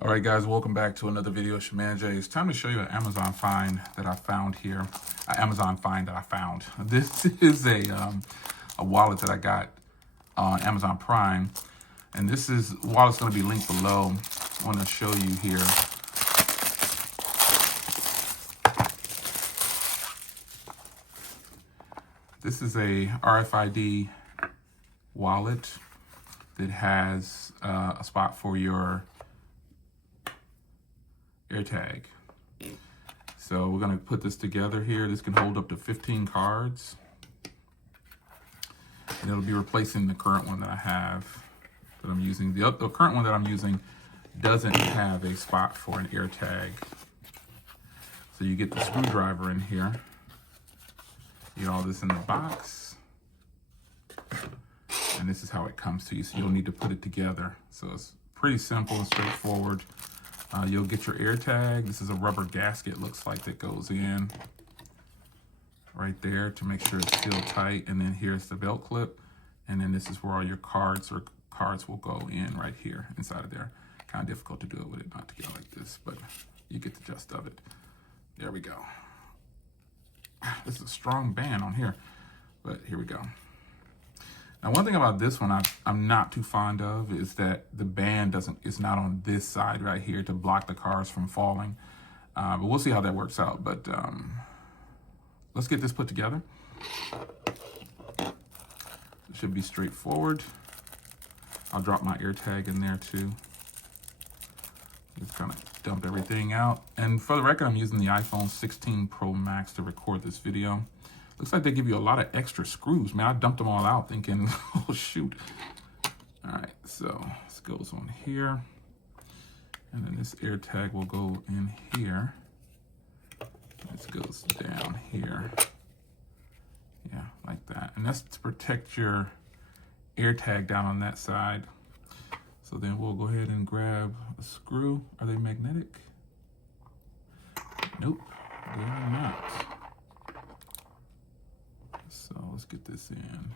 All right, guys, welcome back to another video. It's your man Jay. It's time to show you an Amazon find that I found here. Amazon find that I found. This is a wallet that I got on Amazon Prime, and this is wallet's going to be linked below. I want to show you here. This is a RFID wallet that has a spot for your AirTag. So we're going to put this together here. This can hold up to 15 cards. And it'll be replacing the current one that I have that I'm using. The current one that I'm using doesn't have a spot for an AirTag. So you get the screwdriver in here. You get all this in the box. And this is how it comes to you. So you'll need to put it together. So it's pretty simple and straightforward. You'll get your AirTag. This is a rubber gasket, looks like, that goes in right there to make sure it's still tight. And then here's the belt clip. And then this is where all your cards will go in right here inside of there. Kind of difficult to do it with it not together like this, but you get the gist of it. There we go. This is a strong band on here, but here we go. Now, one thing about this one I'm not too fond of is that the band it's not on this side right here to block the cards from falling. But we'll see how that works out. But let's get this put together. It should be straightforward. I'll drop my AirTag in there too. Just kind of dump everything out. And for the record, I'm using the iPhone 16 Pro Max to record this video. Looks like they give you a lot of extra screws. Man, I dumped them all out thinking, oh, shoot. All right, so this goes on here. And then this AirTag will go in here. This goes down here. Yeah, like that. And that's to protect your AirTag down on that side. So then we'll go ahead and grab a screw. Are they magnetic? Nope, they are not. So let's get this in.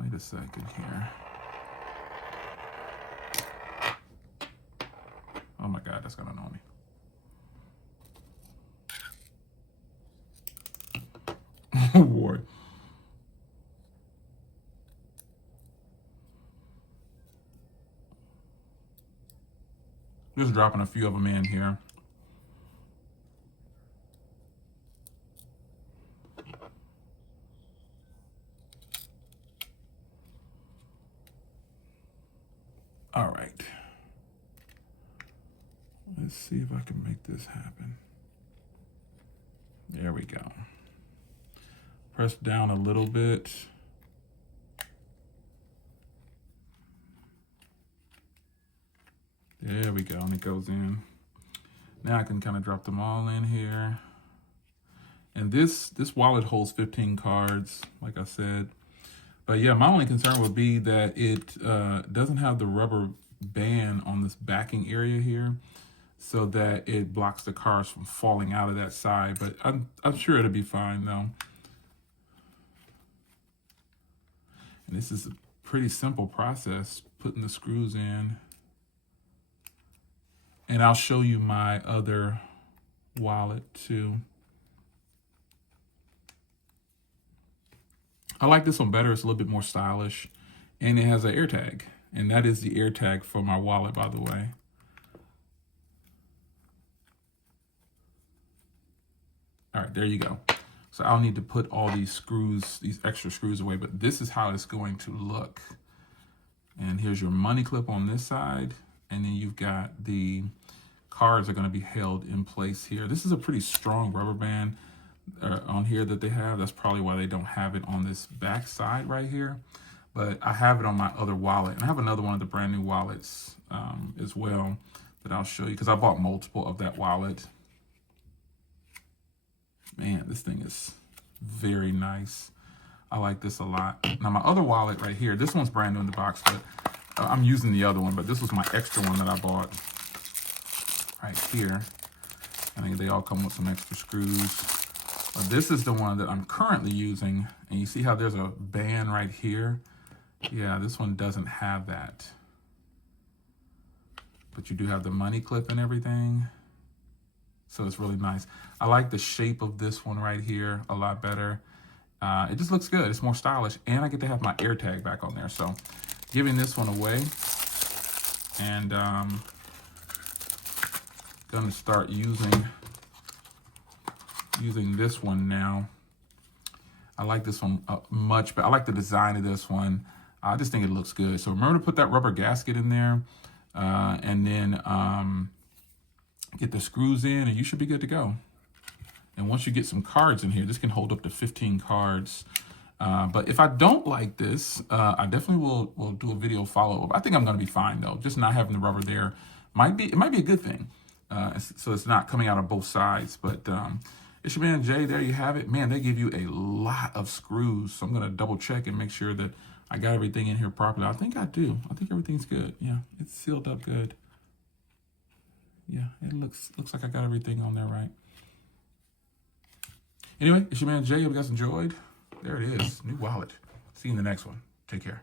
Wait a second here. Oh my God, that's gonna annoy me. Oh boy. Just dropping a few of them in here. All right. Let's see if I can make this happen. There we go. Press down a little bit. There we go, and it goes in. Now I can kind of drop them all in here. And this wallet holds 15 cards, like I said. But yeah, my only concern would be that it doesn't have the rubber band on this backing area here, so that it blocks the cards from falling out of that side. But I'm sure it'll be fine though. And this is a pretty simple process, putting the screws in. And I'll show you my other wallet too. I like this one better. It's a little bit more stylish. And it has an AirTag. And that is the AirTag for my wallet, by the way. All right, there you go. So I'll need to put all these screws, these extra screws away, but this is how it's going to look. And here's your money clip on this side. And then you've got the cards are going to be held in place here. This is a pretty strong rubber band on here that they have. That's probably why they don't have it on this back side right here. But I have it on my other wallet. And I have another one of the brand new wallets as well that I'll show you, because I bought multiple of that wallet. Man, this thing is very nice. I like this a lot. Now my other wallet right here, this one's brand new in the box, but I'm using the other one, but this was my extra one that I bought right here. I think they all come with some extra screws. But this is the one that I'm currently using, and you see how there's a band right here? Yeah, this one doesn't have that. But you do have the money clip and everything. So it's really nice. I like the shape of this one right here a lot better. It just looks good. It's more stylish. And I get to have my AirTag back on there. So giving this one away. And gonna start using this one now. I like this one much better. I like the design of this one. I just think it looks good. So remember to put that rubber gasket in there, and then get the screws in, and you should be good to go. And once you get some cards in here, this can hold up to 15 cards. But if I don't like this, I definitely will do a video follow-up. I think I'm going to be fine, though. Just not having the rubber there it might be a good thing. So it's not coming out of both sides. But it's your man Jay. There you have it. Man, they give you a lot of screws. So I'm going to double check and make sure that I got everything in here properly. I think I do. I think everything's good. Yeah, it's sealed up good. Yeah, it looks like I got everything on there right. Anyway, it's your man Jay. Hope you guys enjoyed. There it is. New wallet. See you in the next one. Take care.